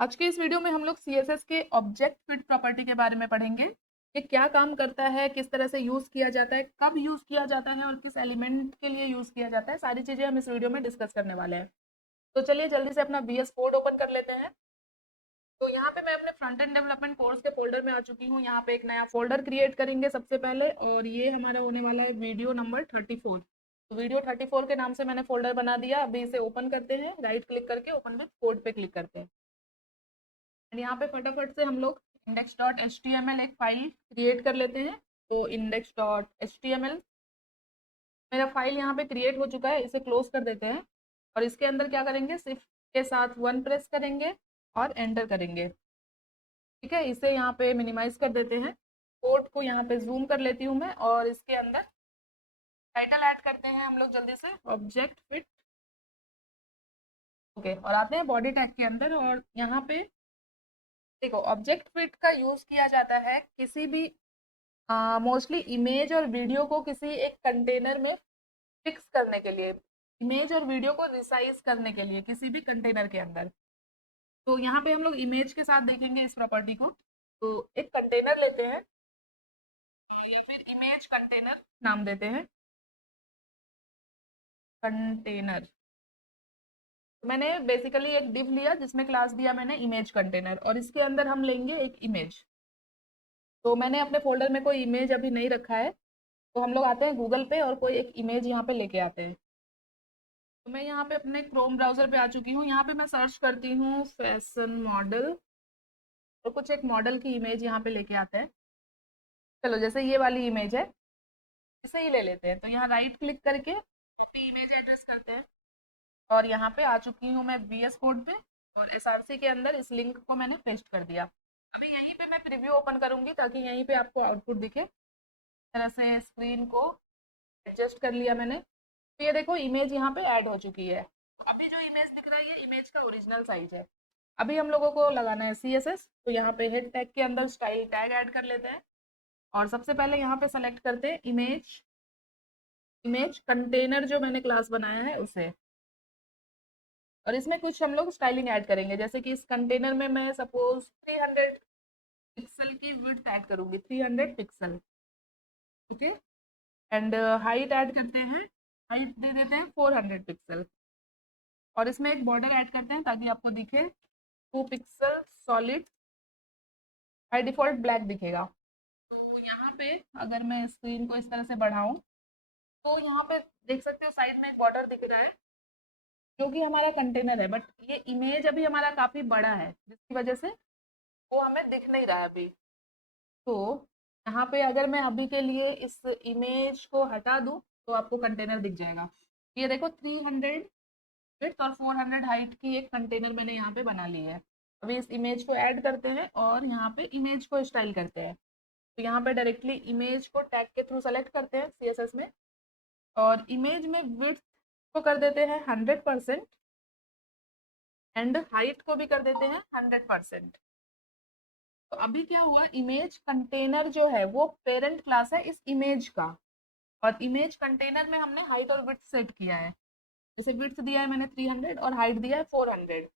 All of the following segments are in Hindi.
आज के इस वीडियो में हम लोग CSS के ऑब्जेक्ट फिट प्रॉपर्टी के बारे में पढ़ेंगे। ये क्या काम करता है, किस तरह से यूज किया जाता है, कब यूज किया जाता है और किस एलिमेंट के लिए यूज किया जाता है, सारी चीजें हम इस वीडियो में डिस्कस करने वाले हैं। तो चलिए जल्दी से अपना VS कोड ओपन कर लेते हैं। तो यहाँ पे मैं अपने फ्रंट एंड डेवलपमेंट कोर्स के फोल्डर में आ चुकी हूँ। यहाँ पे एक नया फोल्डर क्रिएट करेंगे सबसे पहले, और ये हमारा होने वाला है वीडियो नंबर 34। तो वीडियो 34 के नाम से मैंने फोल्डर बना दिया। अभी इसे ओपन करते हैं, राइट क्लिक करके ओपन विथ कोड पे क्लिक करते हैं। यहाँ पे फटाफट से हम लोग index.html एक फाइल क्रिएट कर लेते हैं। तो index.html मेरा फाइल यहाँ पे क्रिएट हो चुका है, इसे क्लोज कर देते हैं। और इसके अंदर क्या करेंगे, शिफ्ट के साथ 1 प्रेस करेंगे और एंटर करेंगे। ठीक है, इसे यहाँ पे मिनिमाइज कर देते हैं। कोड को यहाँ पे जूम कर लेती हूँ मैं, और इसके अंदर टाइटल ऐड करते हैं हम लोग जल्दी से, ऑब्जेक्ट फिट। ओके, और आते हैं बॉडी टैग के अंदर। और यहाँ पे देखो, ऑब्जेक्ट फिट का यूज किया जाता है किसी भी मोस्टली इमेज और वीडियो को किसी एक कंटेनर में फिक्स करने के लिए, इमेज और वीडियो को रिसाइज करने के लिए किसी भी कंटेनर के अंदर। तो यहाँ पे हम लोग इमेज के साथ देखेंगे इस प्रॉपर्टी को। तो एक कंटेनर लेते हैं या फिर इमेज कंटेनर नाम देते हैं, कंटेनर। तो मैंने बेसिकली एक डिव लिया जिसमें क्लास दिया मैंने इमेज कंटेनर, और इसके अंदर हम लेंगे एक इमेज। तो मैंने अपने फोल्डर में कोई इमेज अभी नहीं रखा है, तो हम लोग आते हैं गूगल पे और कोई एक इमेज यहाँ पे लेके आते हैं। तो मैं यहाँ पे अपने क्रोम ब्राउजर पे आ चुकी हूँ। यहाँ पे मैं सर्च करती हूँ फैशन मॉडल, और कुछ एक मॉडल की इमेज यहाँ पे लेके आते हैं। चलो, जैसे ये वाली इमेज है, इसे ही ले लेते हैं। तो यहाँ राइट क्लिक करके इमेज एड्रेस करते हैं, और यहाँ पे आ चुकी हूँ मैं VS कोड पे, और SRC के अंदर इस लिंक को मैंने पेस्ट कर दिया। अभी यहीं पे मैं प्रीव्यू ओपन करूंगी ताकि यहीं पे आपको आउटपुट दिखे। इस तरह से स्क्रीन को एडजस्ट कर लिया मैंने। तो ये देखो, इमेज यहाँ पे ऐड हो चुकी है। तो अभी जो इमेज दिख रहा है ये इमेज का ओरिजिनल साइज है। अभी हम लोगों को लगाना है CSS। तो यहाँ पे हेड टैग के अंदर स्टाइल टैग ऐड कर लेते हैं, और सबसे पहले यहाँ पे सेलेक्ट करते हैं इमेज, इमेज कंटेनर जो मैंने क्लास बनाया है उसे। और इसमें कुछ हम लोग स्टाइलिंग ऐड करेंगे, जैसे कि इस कंटेनर में मैं सपोज 300 पिक्सल की विड्थ ऐड करूंगी, 300 pixel. Okay, and height add करते हैं, हाइट दे देते हैं 400 पिक्सल। और इसमें एक बॉर्डर ऐड करते हैं ताकि आपको दिखे 2 pixel solid, by default black दिखेगा। तो यहाँ पे अगर मैं स्क्रीन को इस तरह से बढ़ाऊं, तो यहाँ पे देख सकते हो साइड में एक बॉर्डर दिख रहा है जो कि हमारा कंटेनर है, बट ये इमेज अभी हमारा काफी बड़ा है जिसकी वजह से वो हमें दिख नहीं रहा है अभी। तो यहाँ पे अगर मैं अभी के लिए इस इमेज को हटा दूं तो आपको कंटेनर दिख जाएगा। ये देखो, 300 विड्थ और 400 हाइट की एक कंटेनर मैंने यहाँ पे बना ली है। अभी इस इमेज को ऐड करते हैं और यहाँ पे इमेज को स्टाइल करते हैं। तो यहाँ पे डायरेक्टली इमेज को टैग के थ्रू सेलेक्ट करते हैं CSS में, और इमेज में विड्थ को कर देते हैं 100% एंड हाइट को भी कर देते हैं 100%। तो अभी क्या हुआ, इमेज कंटेनर जो है वो पेरेंट क्लास है इस इमेज का, और इमेज कंटेनर में हमने हाइट और विड्थ सेट किया है। इसे विड्थ दिया है मैंने 300 और हाइट दिया है 400।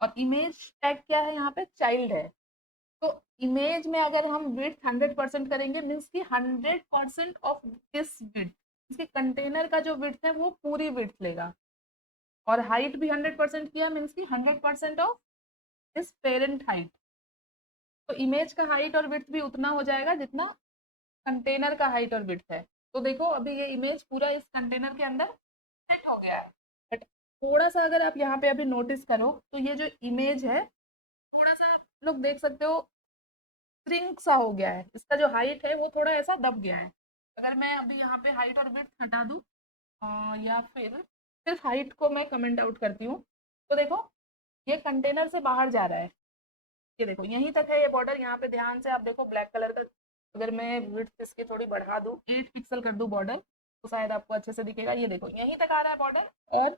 और इमेज टैग क्या है, यहाँ पे चाइल्ड है। तो इमेज में अगर हम विड्थ 100% करेंगे मीन्स की 100% ऑफ दिस विड्थ, इसके कंटेनर का जो विड्थ है वो पूरी विड्थ लेगा। और हाइट भी 100% किया मीन्स की 100% ऑफ दिस पेरेंट हाइट। तो इमेज का हाइट और विड्थ भी उतना हो जाएगा जितना कंटेनर का हाइट और विड्थ है। तो देखो, अभी ये इमेज पूरा इस कंटेनर के अंदर फिट हो गया है। बट थोड़ा सा अगर आप यहाँ पे अभी नोटिस करो तो ये जो इमेज है, थोड़ा सा आप लोग देख सकते हो श्रिंक सा हो गया है, इसका जो हाइट है वो थोड़ा ऐसा दब गया है। अगर मैं अभी यहाँ पे हाइट और विड्थ हटा दूँ, या फिर सिर्फ हाइट को मैं कमेंट आउट करती हूँ, तो देखो ये कंटेनर से बाहर जा रहा है। ये देखो, यहीं तक है ये बॉर्डर। यहाँ पे ध्यान से आप देखो, ब्लैक कलर का। अगर मैं विड्थ इसकी थोड़ी बढ़ा दूँ, 8 पिक्सल कर दूँ बॉर्डर, तो शायद आपको अच्छे से दिखेगा। ये देखो, यहीं तक आ रहा है बॉर्डर। और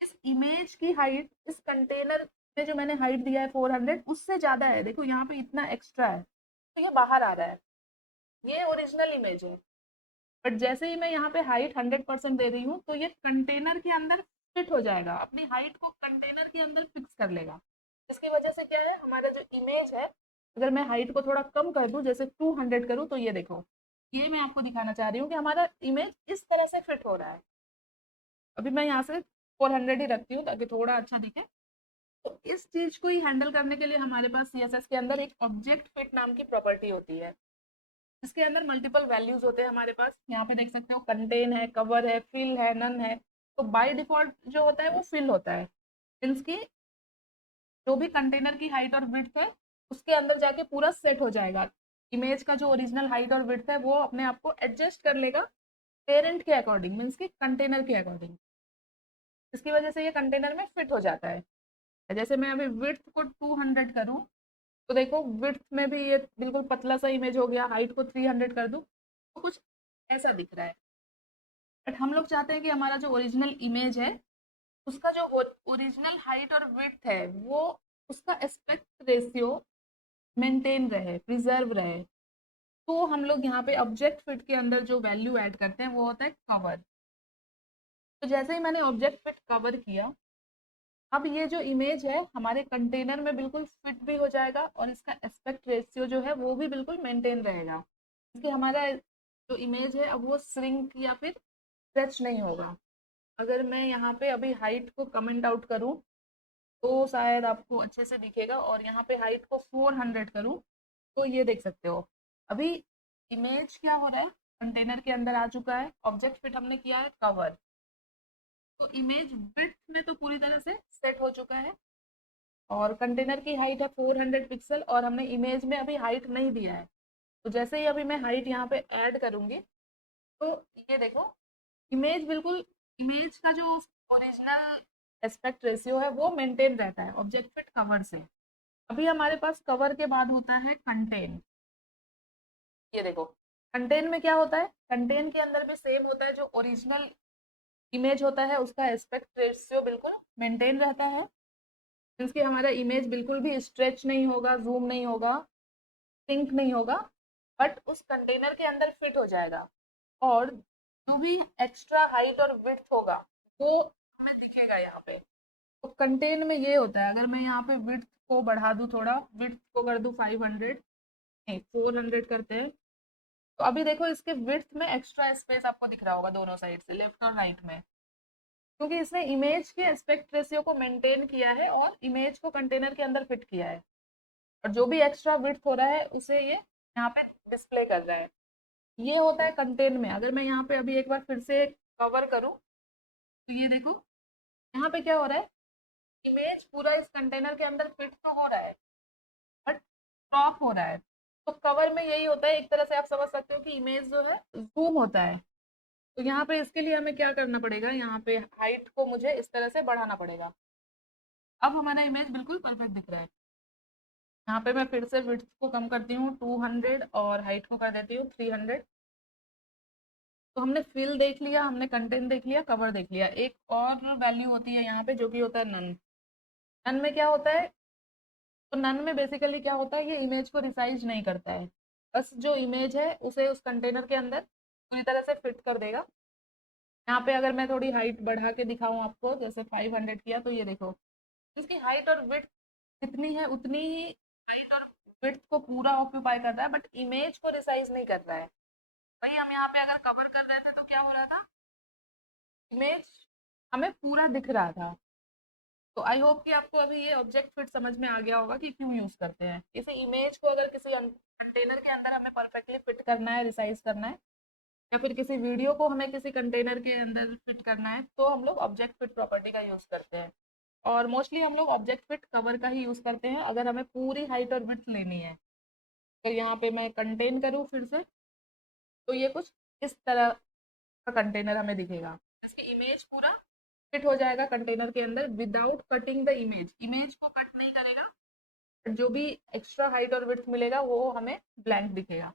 इस इमेज की हाइट इस कंटेनर में जो मैंने हाइट दिया है 400, उससे ज्यादा है। देखो यहाँ पे इतना एक्स्ट्रा है, तो ये बाहर आ रहा है। ये ओरिजिनल इमेज है, बट जैसे ही मैं यहाँ पे हाइट 100% दे रही हूँ तो ये कंटेनर के अंदर फिट हो जाएगा, अपनी हाइट को कंटेनर के अंदर फिक्स कर लेगा। इसकी वजह से क्या है, हमारा जो इमेज है, अगर मैं हाइट को थोड़ा कम कर दूं, जैसे 200 करूं, तो ये देखो, ये मैं आपको दिखाना चाह रही हूँ कि हमारा इमेज इस तरह से फिट हो रहा है। अभी मैं यहाँ से 400 ही रखती हूँ ताकि थोड़ा अच्छा दिखे। तो इस चीज को ही हैंडल करने के लिए हमारे पास सीएसएस के अंदर एक ऑब्जेक्ट फिट नाम की प्रॉपर्टी होती है। इसके अंदर मल्टीपल वैल्यूज होते हैं हमारे पास। यहाँ पे देख सकते हो, कंटेन है, कवर है, फिल है, नन है। तो बाय डिफॉल्ट जो होता है वो फिल होता है, मीन्स की जो भी कंटेनर की हाइट और विड्थ है उसके अंदर जाके पूरा सेट हो जाएगा। इमेज का जो ओरिजिनल हाइट और विड्थ है वो अपने आप को एडजस्ट कर लेगा पेरेंट के अकॉर्डिंग, मीन्स की कंटेनर के अकॉर्डिंग। इसकी वजह से ये कंटेनर में फिट हो जाता है। जैसे मैं अभी विड्थ को 200 करूँ, तो देखो विड्थ में भी ये बिल्कुल पतला सा इमेज हो गया। हाइट को 300 कर दूं तो कुछ ऐसा दिख रहा है। बट हम लोग चाहते हैं कि हमारा जो ओरिजिनल इमेज है उसका जो ओरिजिनल हाइट और विड्थ है वो, उसका एस्पेक्ट रेशियो मेंटेन रहे, प्रिजर्व रहे। तो हम लोग यहाँ पे ऑब्जेक्ट फिट के अंदर जो वैल्यू ऐड करते हैं वो होता है कवर। तो जैसे ही मैंने ऑब्जेक्ट फिट कवर किया, अब ये जो इमेज है हमारे कंटेनर में बिल्कुल फिट भी हो जाएगा और इसका एस्पेक्ट रेशियो जो है वो भी बिल्कुल मेंटेन रहेगा। इसलिए हमारा जो इमेज है अब वो श्रिंक या फिर स्ट्रेच नहीं होगा। अगर मैं यहाँ पे अभी हाइट को कमेंट आउट करूँ तो शायद आपको अच्छे से दिखेगा, और यहाँ पे हाइट को 400 करूँ तो ये देख सकते हो। अभी इमेज क्या हो रहा है, कंटेनर के अंदर आ चुका है, ऑब्जेक्ट फिट हमने किया है कवर। तो इमेज विड्थ में तो पूरी तरह से सेट हो चुका है, और कंटेनर की हाइट है 400 पिक्सल, और हमने इमेज में अभी हाइट नहीं दिया है। तो जैसे ही अभी मैं हाइट यहाँ पे ऐड करूँगी तो ये देखो, इमेज बिल्कुल, इमेज का जो ओरिजिनल एस्पेक्ट रेशियो है वो मेंटेन रहता है ऑब्जेक्ट फिट कवर से। अभी हमारे पास कवर के बाद होता है कंटेन। ये देखो, कंटेन में क्या होता है, कंटेन के अंदर भी सेम होता है। जो ओरिजिनल इमेज होता है उसका एस्पेक्ट रेशियो बिल्कुल मेंटेन रहता है, मीन्स कि हमारा इमेज बिल्कुल भी स्ट्रेच नहीं होगा, जूम नहीं होगा, सिंक नहीं होगा, बट उस कंटेनर के अंदर फिट हो जाएगा। और जो भी एक्स्ट्रा हाइट और विड्थ होगा वो हमें दिखेगा यहाँ पे। तो कंटेन में ये होता है, अगर मैं यहाँ पे विड्थ को बढ़ा दूँ, थोड़ा विड्थ को कर दूँ 500, नहीं 400 करते हैं, तो अभी देखो इसके विड्थ में एक्स्ट्रा स्पेस आपको दिख रहा होगा दोनों साइड से, लेफ्ट और राइट में, क्योंकि इसने इमेज के एस्पेक्ट रेशियो को मेंटेन किया है और इमेज को कंटेनर के अंदर फिट किया है। और जो भी एक्स्ट्रा विड्थ हो रहा है उसे ये यहाँ पे डिस्प्ले कर रहा है। ये होता है कंटेन में। अगर मैं यहाँ पे अभी एक बार फिर से कवर करूँ तो ये देखो, यहाँ पे क्या हो रहा है, इमेज पूरा इस कंटेनर के अंदर फिट तो हो रहा है बट क्रॉप हो रहा है। तो कवर में यही होता है, एक तरह से आप समझ सकते हो कि इमेज जो है जूम होता है। तो यहाँ पे इसके लिए हमें क्या करना पड़ेगा, यहाँ पे हाइट को मुझे इस तरह से बढ़ाना पड़ेगा। अब हमारा इमेज बिल्कुल परफेक्ट दिख रहा है। यहाँ पे मैं फिर से विड्थ को कम करती हूँ 200 और हाइट को कर देती हूँ 300। तो हमने फिल देख लिया, हमने कंटेंट देख लिया, कवर देख लिया। एक और वैल्यू होती है यहाँ पे जो कि होता है नन। नन में क्या होता है, तो नन में बेसिकली क्या होता है, ये इमेज को रिसाइज नहीं करता है, बस जो इमेज है उसे उस कंटेनर के अंदर पूरी तरह से फिट कर देगा। यहाँ पे अगर मैं थोड़ी हाइट बढ़ा के दिखाऊं आपको, जैसे 500 किया, तो ये देखो इसकी हाइट और विड्थ जितनी है उतनी ही हाइट और विड्थ को पूरा ऑक्यूपाई कर रहा है, बट इमेज को रिसाइज नहीं कर रहा है। वही हम यहाँ पे अगर कवर कर रहे थे तो क्या हो रहा था, इमेज हमें पूरा दिख रहा था। तो आई होप कि आपको अभी ये ऑब्जेक्ट फिट समझ में आ गया होगा कि क्यों यूज करते हैं। किसी इमेज को अगर किसी कंटेनर के अंदर हमें परफेक्टली फिट करना है, रिसाइज करना है, या फिर किसी वीडियो को हमें किसी कंटेनर के अंदर फिट करना है, तो हम लोग ऑब्जेक्ट फिट प्रॉपर्टी का यूज करते हैं। और मोस्टली हम लोग ऑब्जेक्ट फिट कवर का ही यूज करते हैं अगर हमें पूरी हाइट और विड्थ लेनी है। तो यहाँ पे मैं कंटेन करूँ फिर से, तो ये कुछ इस तरह का कंटेनर हमें दिखेगा। इसकी इमेज पूरा फिट हो जाएगा कंटेनर के अंदर without cutting the image. Image को कट नहीं करेगा, जो भी एक्स्ट्रा हाइट और विड्थ मिलेगा वो हमें ब्लैंक दिखेगा।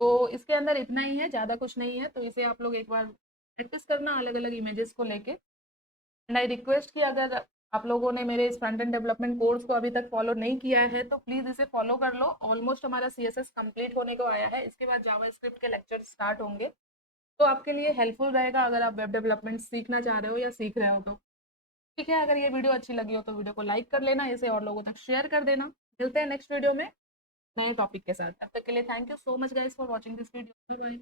तो इसके अंदर इतना ही है, ज़्यादा कुछ नहीं है। तो इसे आप लोग एक बार प्रैक्टिस करना अलग अलग इमेजेस को लेके। एंड आई रिक्वेस्ट कि अगर आप लोगों ने मेरे इस फ्रंट एंड डेवलपमेंट कोर्स को अभी तक फॉलो नहीं किया है तो प्लीज़ इसे फॉलो कर लो। ऑलमोस्ट हमारा सीएसएस कंप्लीट होने को आया है, इसके बाद जावास्क्रिप्ट के लेक्चर स्टार्ट होंगे। तो आपके लिए हेल्पफुल रहेगा अगर आप वेब डेवलपमेंट सीखना चाह रहे हो या सीख रहे हो तो। ठीक है, अगर ये वीडियो अच्छी लगी हो तो वीडियो को लाइक कर लेना, इसे और लोगों तक शेयर कर देना। मिलते हैं नेक्स्ट वीडियो में नए टॉपिक के साथ। तब तक के लिए thank you so much guys for watching this video. Bye bye.